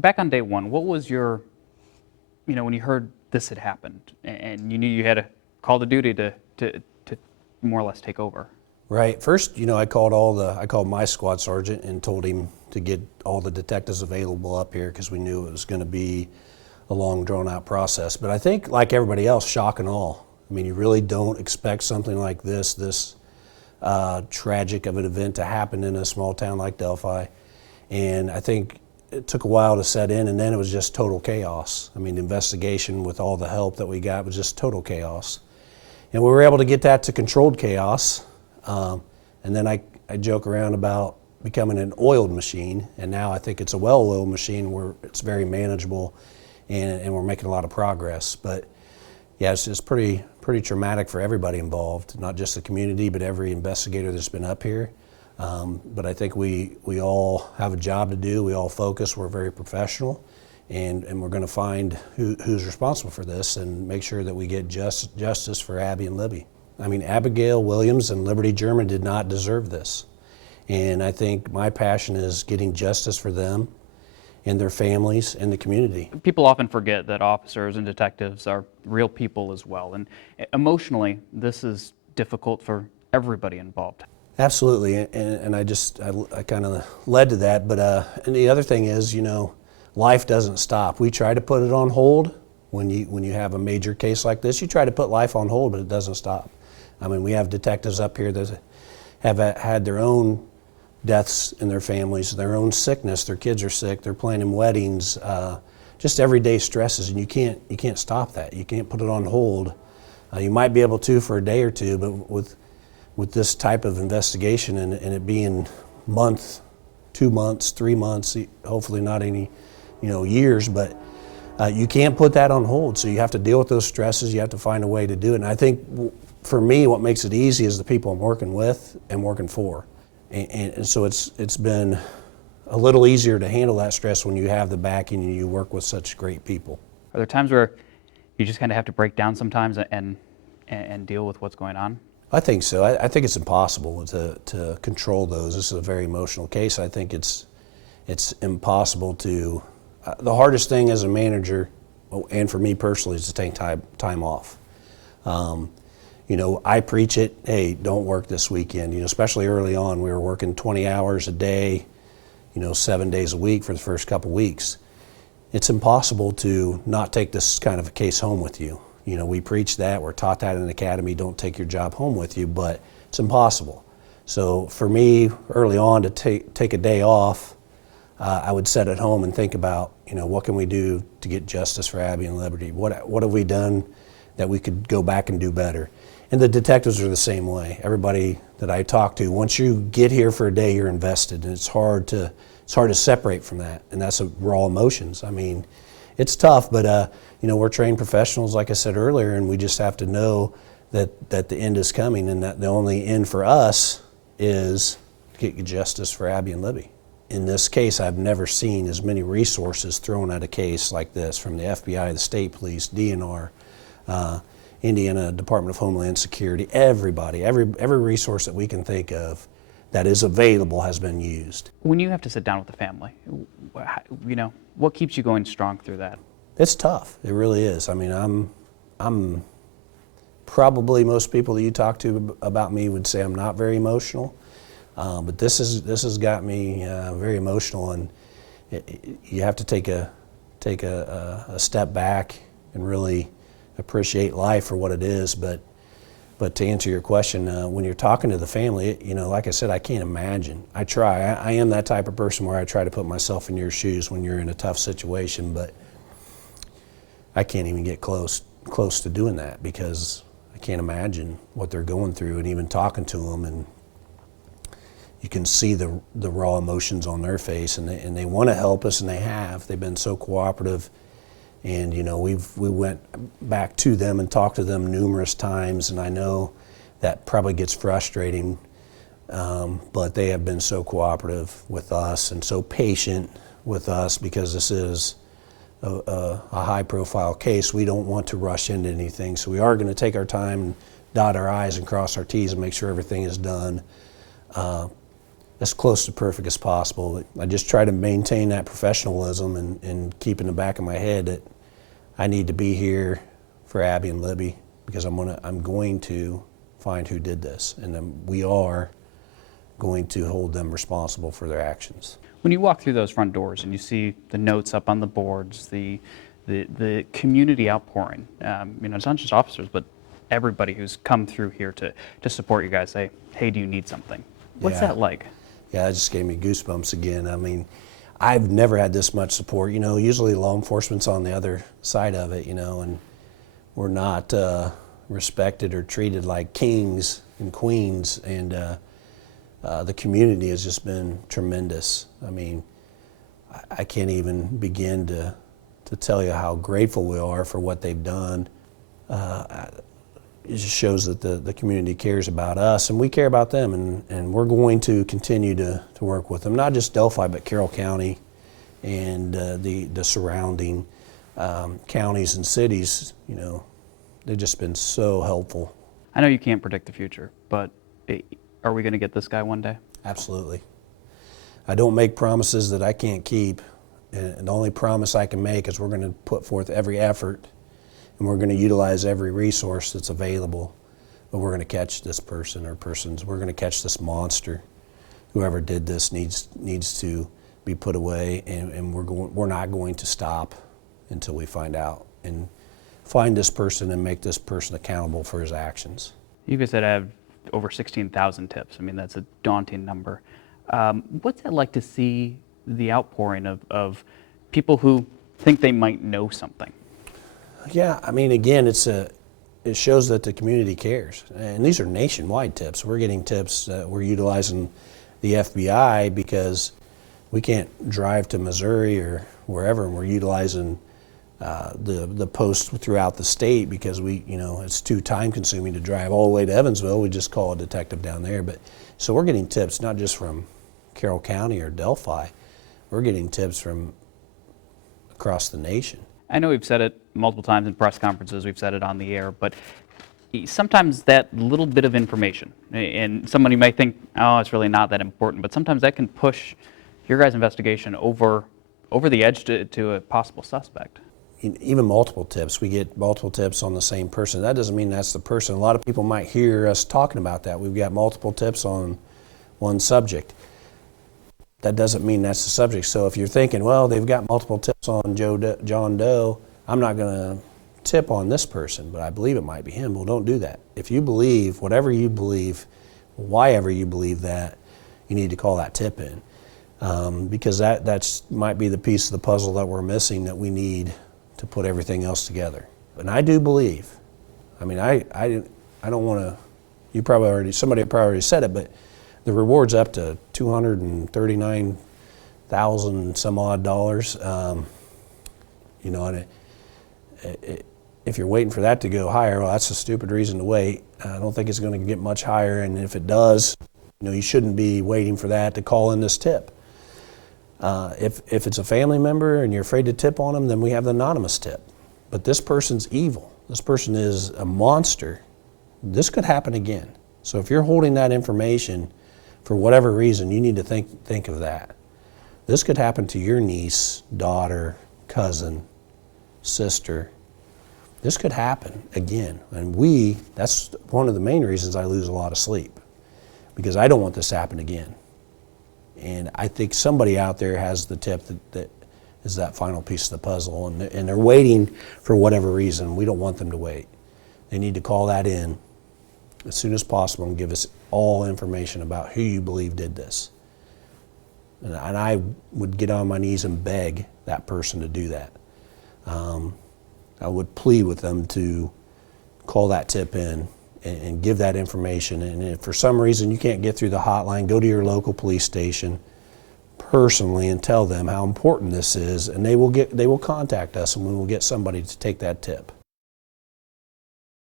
Back on day one, what was your, when you heard this had happened and you knew you had a call to duty to more or less take over? Right. First, I called my squad sergeant and told him to get all the detectives available up here because we knew it was going to be a long, drawn-out process. But I think, like everybody else, shock and awe. I mean, you really don't expect something like this tragic of an event to happen in a small town like Delphi. And I think it took a while to set in, and then it was just total chaos. I mean, the investigation with all the help that we got was just total chaos. And we were able to get that to controlled chaos. And then I joke around about becoming an oiled machine, and now I think it's a well-oiled machine where it's very manageable, and we're making a lot of progress. But yeah, it's just pretty traumatic for everybody involved, not just the community, but every investigator that's been up here. But I think we all have a job to do. We all focus. We're very professional, and we're going to find who's responsible for this and make sure that we get justice for Abby and Libby. I mean, Abigail Williams and Libby German did not deserve this. And I think my passion is getting justice for them and their families and the community. People often forget that officers and detectives are real people as well. And emotionally, this is difficult for everybody involved. Absolutely, and I kind of led to that. But and the other thing is, life doesn't stop. We try to put it on hold when you have a major case like this. You try to put life on hold, but it doesn't stop. I mean, we have detectives up here that have had their own deaths in their families, their own sickness. Their kids are sick. They're planning weddings, just everyday stresses, and you can't stop that. You can't put it on hold. You might be able to for a day or two, but with this type of investigation and it being month, 2 months, 3 months, hopefully not any, years, but you can't put that on hold. So you have to deal with those stresses. You have to find a way to do it. And I think for me, what makes it easy is the people I'm working with and working for. And so it's been a little easier to handle that stress when you have the backing and you work with such great people. Are there times where you just kind of have to break down sometimes and deal with what's going on? I think so. I think it's impossible to control those. This is a very emotional case. I think it's impossible to. The hardest thing as a manager, and for me personally, is to take time off. I preach it, hey, don't work this weekend. Especially early on, we were working 20 hours a day, 7 days a week for the first couple weeks. It's impossible to not take this kind of a case home with you. We preach that, we're taught that in the academy, don't take your job home with you, but it's impossible. So for me, early on, to take a day off, I would sit at home and think about, what can we do to get justice for Abby and Liberty? What have we done that we could go back and do better? And the detectives are the same way. Everybody that I talk to, once you get here for a day, you're invested, and it's hard to separate from that, and that's raw emotions. I mean, it's tough, but we're trained professionals, like I said earlier, and we just have to know that the end is coming, and that the only end for us is to get justice for Abby and Libby. In this case, I've never seen as many resources thrown at a case like this from the FBI, the state police, DNR, Indiana Department of Homeland Security, everybody, every resource that we can think of that is available has been used. When you have to sit down with the family, what keeps you going strong through that? It's tough. It really is. I mean, I'm probably, most people that you talk to about me would say I'm not very emotional, but this has got me very emotional, and you have to take a step back and really appreciate life for what it is. But to answer your question, when you're talking to the family, like I said, I can't imagine. I try. I am that type of person where I try to put myself in your shoes when you're in a tough situation, but I can't even get close to doing that because I can't imagine what they're going through, and even talking to them, and you can see the raw emotions on their face, and they want to help us, and they have. They've been so cooperative. And we went back to them and talked to them numerous times, and I know that probably gets frustrating, but they have been so cooperative with us and so patient with us because this is a high-profile case. We don't want to rush into anything, so we are going to take our time and dot our I's and cross our T's and make sure everything is done as close to perfect as possible. I just try to maintain that professionalism and keep in the back of my head that I need to be here for Abby and Libby because I'm going to find who did this, and then we are going to hold them responsible for their actions. When you walk through those front doors and you see the notes up on the boards, the community outpouring, it's not just officers, but everybody who's come through here to support you guys say, hey, do you need something? What's that like? Yeah, that just gave me goosebumps again. I mean, I've never had this much support. Usually law enforcement's on the other side of it, and we're not respected or treated like kings and queens, and the community has just been tremendous. I mean, I can't even begin to tell you how grateful we are for what they've done. It just shows that the community cares about us and we care about them, and we're going to continue to work with them, not just Delphi, but Carroll County and the surrounding counties and cities. They've just been so helpful. I know you can't predict the future, but are we going to get this guy one day? Absolutely. I don't make promises that I can't keep, and the only promise I can make is we're going to put forth every effort and we're going to utilize every resource that's available, but we're going to catch this person or persons. We're going to catch this monster. Whoever did this needs to be put away, and we're not going to stop until we find out and find this person and make this person accountable for his actions. You guys said I have over 16,000 tips. I mean, that's a daunting number. What's that like to see the outpouring of people who think they might know something? Yeah, I mean, again, it shows that the community cares. And these are nationwide tips. We're getting tips that we're utilizing the FBI because we can't drive to Missouri or wherever, and we're utilizing the posts throughout the state because it's too time consuming to drive all the way to Evansville. We just call a detective down there. So we're getting tips not just from Carroll County or Delphi. We're getting tips from across the nation. I know we've said it multiple times in press conferences, we've said it on the air, but sometimes that little bit of information, and somebody may think, oh, it's really not that important, but sometimes that can push your guys' investigation over the edge to a possible suspect. Even multiple tips. We get multiple tips on the same person. That doesn't mean that's the person. A lot of people might hear us talking about that. We've got multiple tips on one subject. That doesn't mean that's the subject. So if you're thinking, well, they've got multiple tips on John Doe, I'm not going to tip on this person, but I believe it might be him. Well, don't do that. If you believe, whatever you believe, why ever you believe that, you need to call that tip in. Because that might be the piece of the puzzle that we're missing that we need to put everything else together. And I do believe, I mean, I don't want to, somebody probably already said it, but the reward's up to $239,000 some odd dollars. And if you're waiting for that to go higher, well, that's a stupid reason to wait. I don't think it's going to get much higher, and if it does, you shouldn't be waiting for that to call in this tip. If it's a family member and you're afraid to tip on them, then we have the anonymous tip. But this person's evil. This person is a monster. This could happen again. So if you're holding that information for whatever reason, you need to think of that. This could happen to your niece, daughter, cousin, sister. This could happen again. And that's one of the main reasons I lose a lot of sleep, because I don't want this to happen again. And I think somebody out there has the tip that is that final piece of the puzzle, and they're waiting for whatever reason. We don't want them to wait. They need to call that in as soon as possible and give us all information about who you believe did this. And I would get on my knees and beg that person to do that. I would plead with them to call that tip in and give that information. And if for some reason you can't get through the hotline, go to your local police station personally and tell them how important this is, and they will contact us, and we will get somebody to take that tip.